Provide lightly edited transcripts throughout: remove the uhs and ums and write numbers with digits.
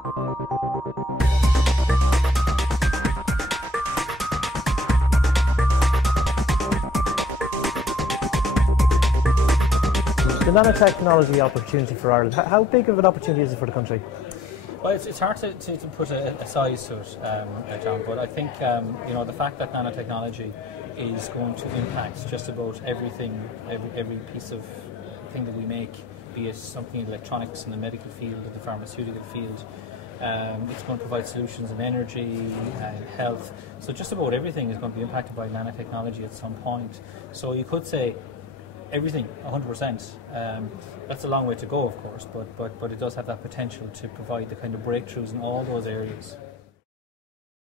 The nanotechnology opportunity for Ireland, how big of an opportunity is it for the country? Well, it's hard to put a size to it, John, but I think the fact that nanotechnology is going to impact just about everything, every piece of thing that we make, be it something in electronics, in the medical field, in the pharmaceutical field. It's going to provide solutions in energy and health. So just about everything is going to be impacted by nanotechnology at some point. So you could say everything, 100%. That's a long way to go, of course, but it does have that potential to provide the kind of breakthroughs in all those areas.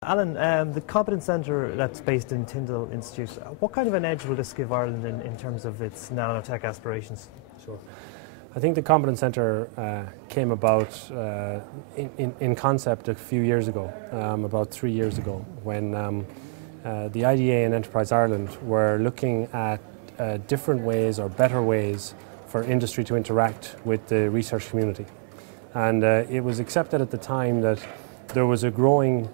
Alan, the Competence Centre that's based in Tyndall Institute, what kind of an edge will this give Ireland in terms of its nanotech aspirations? Sure. I think the Competence Centre came about in concept a few years ago, about 3 years ago, when the IDA and Enterprise Ireland were looking at different ways or better ways for industry to interact with the research community. And it was accepted at the time that there was a growing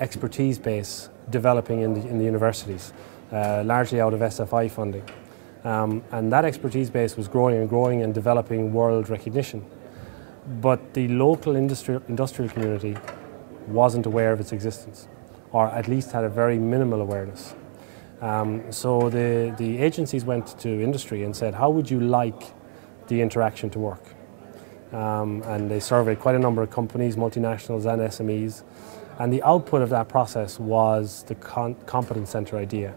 expertise base developing in the universities, largely out of SFI funding. And that expertise base was growing and growing and developing world recognition. But the local industrial community wasn't aware of its existence, or at least had a very minimal awareness. So the agencies went to industry and said, how would you like the interaction to work? And they surveyed quite a number of companies, multinationals and SMEs. And the output of that process was the Competence Centre idea.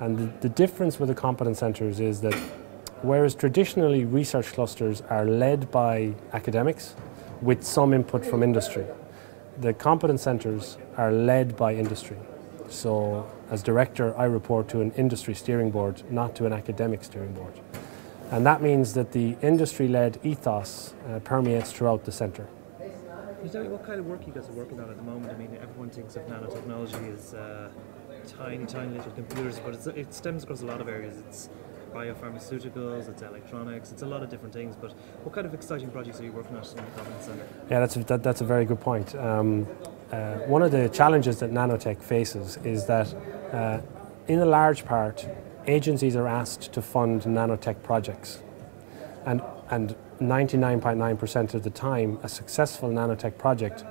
And the difference with the Competence Centres is that whereas traditionally research clusters are led by academics with some input from industry, the Competence Centres are led by industry. So as director, I report to an industry steering board, not to an academic steering board. And that means that the industry-led ethos permeates throughout the centre. Can you tell me what kind of work you guys are working on at the moment? I mean, everyone thinks of nanotechnology as tiny little computers, but it stems across a lot of areas. It's biopharmaceuticals, it's electronics, it's a lot of different things. But what kind of exciting projects are you working on in the Competence Centre? Yeah, that's a very good point. One of the challenges that nanotech faces is that, in a large part, agencies are asked to fund nanotech projects, and 99.9% of the time, a successful nanotech project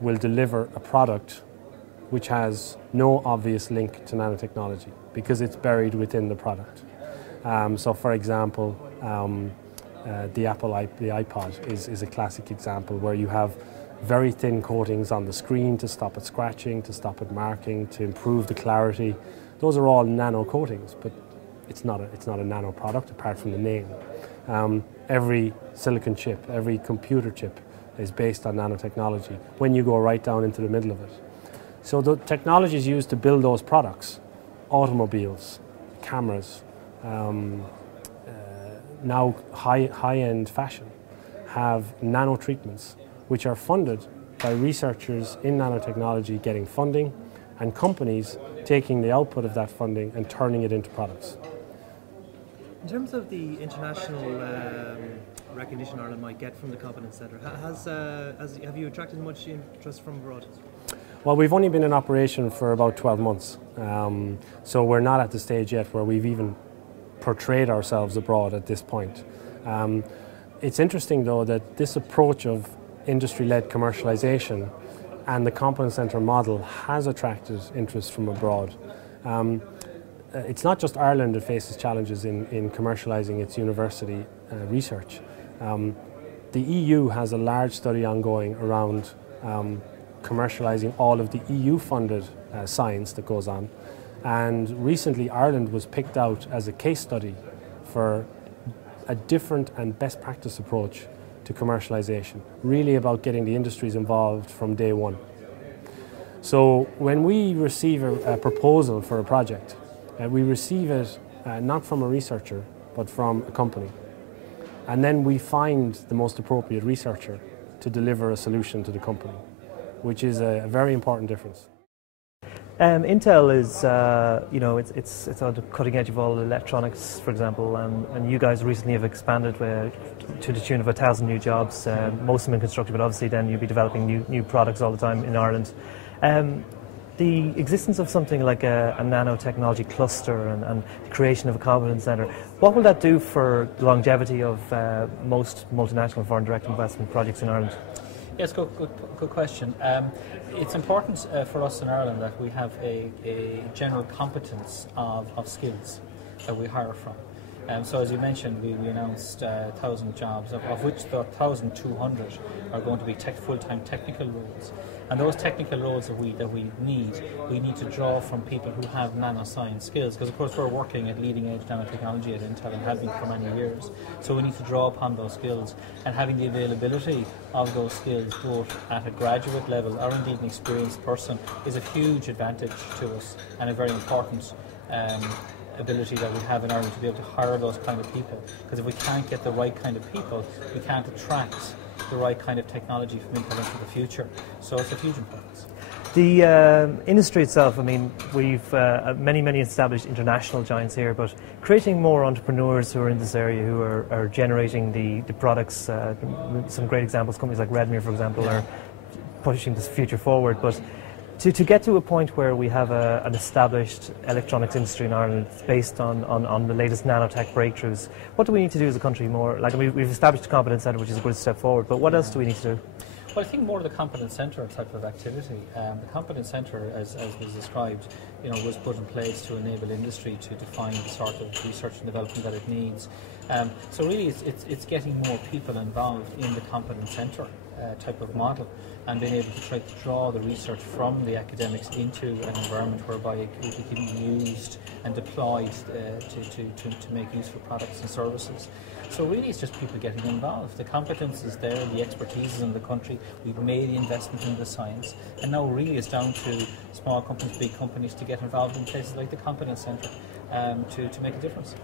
will deliver a product which has no obvious link to nanotechnology because it's buried within the product. So, for example, the iPod is a classic example where you have very thin coatings on the screen to stop it scratching, to stop it marking, to improve the clarity. Those are all nano coatings, but it's not a nano product apart from the name. Every silicon chip, every computer chip is based on nanotechnology when you go right down into the middle of it. So the technologies used to build those products, automobiles, cameras, now high-end fashion, have nano treatments which are funded by researchers in nanotechnology getting funding and companies taking the output of that funding and turning it into products. In terms of the international recognition Ireland might get from the Competence Centre, have you attracted much interest from abroad? Well, we've only been in operation for about 12 months, so we're not at the stage yet where we've even portrayed ourselves abroad at this point. It's interesting, though, that this approach of industry-led commercialisation and the Competence Centre model has attracted interest from abroad. It's not just Ireland that faces challenges in commercialising its university research. The EU has a large study ongoing around commercialising all of the EU-funded science that goes on. And recently Ireland was picked out as a case study for a different and best practice approach to commercialisation, really about getting the industries involved from day one. So when we receive a proposal for a project, we receive it not from a researcher, but from a company. And then we find the most appropriate researcher to deliver a solution to the company, which is a very important difference. Intel is, it's on the cutting edge of all electronics, for example, and you guys recently have expanded to the tune of 1,000 new jobs, most of them in construction, but obviously then you'll be developing new products all the time in Ireland. The existence of something like a nanotechnology cluster and the creation of a competence centre, what will that do for the longevity of most multinational foreign direct investment projects in Ireland? Yes, good question. It's important for us in Ireland that we have a general competence of skills that we hire from. So as you mentioned, we announced 1,000 jobs, of which the 1,200 are going to be full-time technical roles. And those technical roles that we need to draw from people who have nanoscience skills, because of course we're working at leading edge nanotechnology at Intel and have been for many years. So we need to draw upon those skills, and having the availability of those skills both at a graduate level or indeed an experienced person is a huge advantage to us and a very important ability that we have in Ireland to be able to hire those kind of people. Because if we can't get the right kind of people, we can't attract the right kind of technology from Intel into the future. So it's a huge importance. The industry itself, I mean, we've many established international giants here, but creating more entrepreneurs who are in this area, who are generating the products, some great examples, companies like Redmere, for example, are pushing this future forward. But to get to a point where we have an established electronics industry in Ireland based on the latest nanotech breakthroughs, what do we need to do as a country more? Like, we've established a competence centre, which is a good step forward, but what else do we need to do? Well, I think more of the competence centre type of activity. The competence centre, as was described, was put in place to enable industry to define the sort of research and development that it needs. So really, it's getting more people involved in the competence centre type of model, and being able to try to draw the research from the academics into an environment whereby it can be used and deployed to make useful products and services. So really it's just people getting involved. The competence is there, the expertise is in the country, we've made the investment in the science, and now really it's down to small companies, big companies to get involved in places like the Competence Centre to make a difference.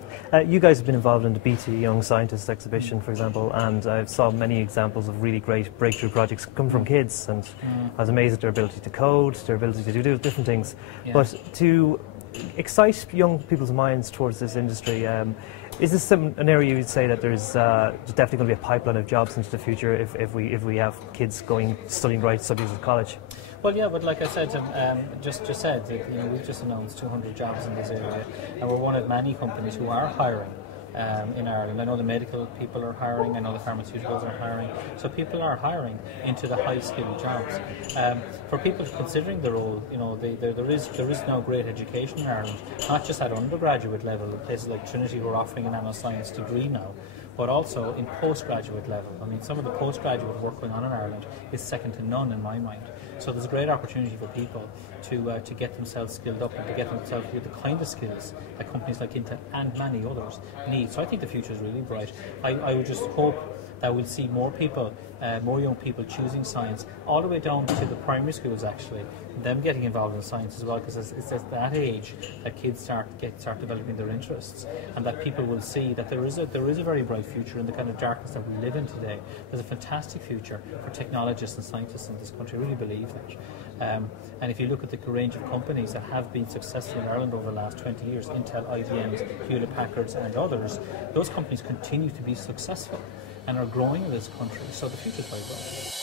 You guys have been involved in the BT Young Scientists exhibition, for example, and I saw many examples of really great breakthrough projects come from kids, and I was amazed at their ability to code, their ability to do different things. Yeah. But to excite young people's minds towards this industry, is this an area you'd say that there's definitely going to be a pipeline of jobs into the future if we have kids studying right subjects at college? Well, yeah, but like I said, just said, that, we've just announced 200 jobs in this area, and we're one of many companies who are hiring in Ireland. I know the medical people are hiring, I know the pharmaceuticals are hiring, so people are hiring into the high-skilled jobs. For people considering the role, there is now great education in Ireland, not just at undergraduate level, places like Trinity who are offering a nanoscience degree now, but also in postgraduate level. I mean, some of the postgraduate work going on in Ireland is second to none in my mind. So there's a great opportunity for people to get themselves skilled up and to get themselves with the kind of skills that companies like Intel and many others need. So I think the future is really bright. I would just hope that we'll see more people, more young people choosing science, all the way down to the primary schools actually, them getting involved in science as well, because it's at that age that kids start developing their interests, and that people will see that there is a very bright future in the kind of darkness that we live in today. There's a fantastic future for technologists and scientists in this country. I really believe that. And if you look at the range of companies that have been successful in Ireland over the last 20 years, Intel, IBM, Hewlett-Packards and others, those companies continue to be successful and are growing in this country. So the future is very bright.